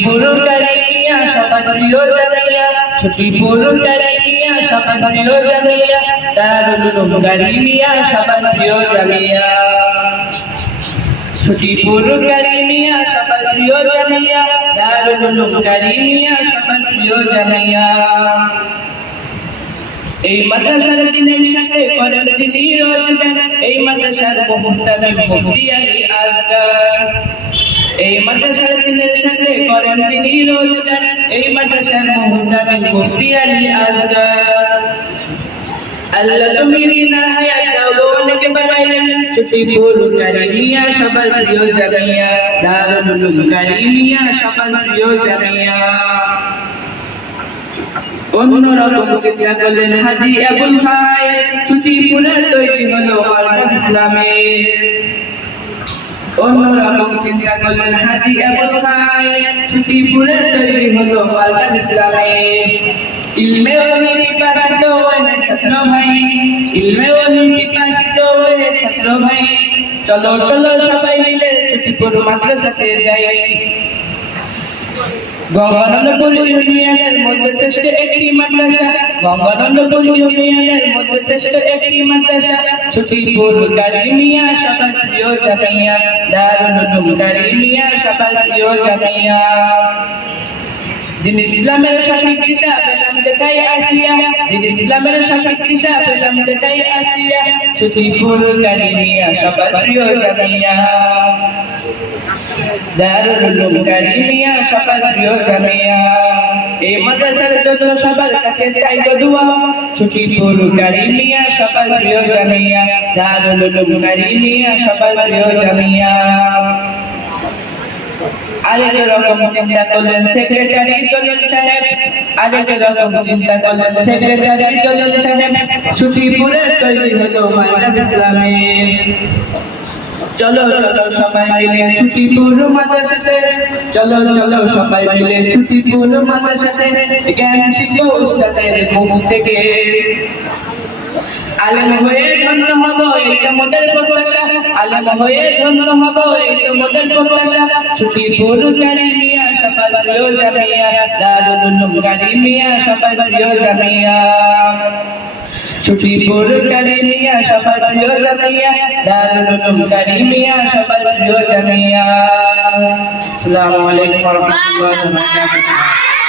ছুটিপুর কারিমিয়া সবার প্রিয় জামিয়া, ছুটিপুর কারিমিয়া সবার প্রিয় জামিয়া, দারুল উলুম কারিমিয়া সবার প্রিয় জামিয়া। ছুটিপুর কারিমিয়া সবার প্রিয় জামিয়া, দারুল উলুম কারিমিয়া সবার প্রিয় জামিয়া। এই মাদ্রাসার দিনের সাথে করেন যিনি রোজগার, এই মাদ্রাসার মুহতামিম মুফতি আলী আসগর। এই মাদ্রাসার দিনের সাথে করেন যিনি রোজগার, এই মাদ্রাসার মুহতামিম মুফতি আলী আসগর। আল্লাহ তুমি দিনার হায়াত দাও অনেক বাড়াইলেন, ছুটিপুর কারিমিয়া সবার প্রিয় জামিয়া, দারুল উলুম কারিমিয়া সবার প্রিয় জামিয়া। অন্যরকম চিন্তা করলেন হাজী আবুল খায়ের, ছুটিপুরে তৈরি হলো মার্কাজ ইসলামের। অন্যরকম চিন্তা করলেন হাজী আবুল খায়ের, ছুটিপুরে তৈরি হলো মার্কাজ ইসলামের। ইলমে ওহি পিপাসিত ওহে ছাত্র ভাই, ইলমে ওহি পিপাসিত ওহে ছাত্র ভাই, চলো চলো সবাই মিলে ছুটিপুর মাদ্রাসাতে যাই। গঙ্গানন্দপুর ইউনিয়নের মধ্যে শ্রেষ্ঠ একটি মাদ্রাসা, গঙ্গানন্দপুর ইউনিয়নের মধ্যে শ্রেষ্ঠ একটি মাদ্রাসা, ছুটিপুর কারিমিয়া সবার প্রিয় জামিয়া, দারুল উলুম কারিমিয়া সবার প্রিয় জামিয়া। দিন ইসলামের সঠিক দিশা পেলাম যেটাই আসিয়া, দিন ইসলামের সঠিক দিশা পেলাম যেটাই আসিয়া, ছুটিপুর কারিমিয়া সবার প্রিয় জামিয়া, দারুল উলুম কারিমিয়া সবার প্রিয় জামিয়া। এই মাদ্রাসার জন্য সবার কাছে চাই দোয়া, ছুটিপুর কারিমিয়া সবার প্রিয় জামিয়া, দারুল উলুম কারিমিয়া সবার প্রিয় জামিয়া। আরেক রকম চিন্তা করলেন সেক্রেটারি জলিল সাহেব, আরেক রকম চিন্তা করলেন সেক্রেটারি জলিল সাহেব, ছুটিপুরে তৈরি হলো মার্কাজ ইসলামের। চলো চলো সবাই মিলে ছুটিপুর মাদ্রাসাতে, চলো চলো সবাই মিলে ছুটিপুর মাদ্রাসাতে, জ্ঞান শিখবো উস্তাদের মুখ থেকে। আলেম হয়ে ধন্য হব এই তো মোদের প্রত্যাশা, আলেম হয়ে ধন্য হব এই তো মোদের প্রত্যাশা, ছুটিপুর কারিমিয়া সবার প্রিয় জামিয়া, দারুল উলুম কারিমিয়া সবার প্রিয় জামিয়া। ছুটিপুর কারিমিয়া সবার প্রিয় জামিয়া, দারুল উলুম কারিমিয়া সবার প্রিয় জামিয়া। আসসালামু আলাইকুম ওয়া রাহমাতুল্লাহি ওয়া বারাকাতুহু।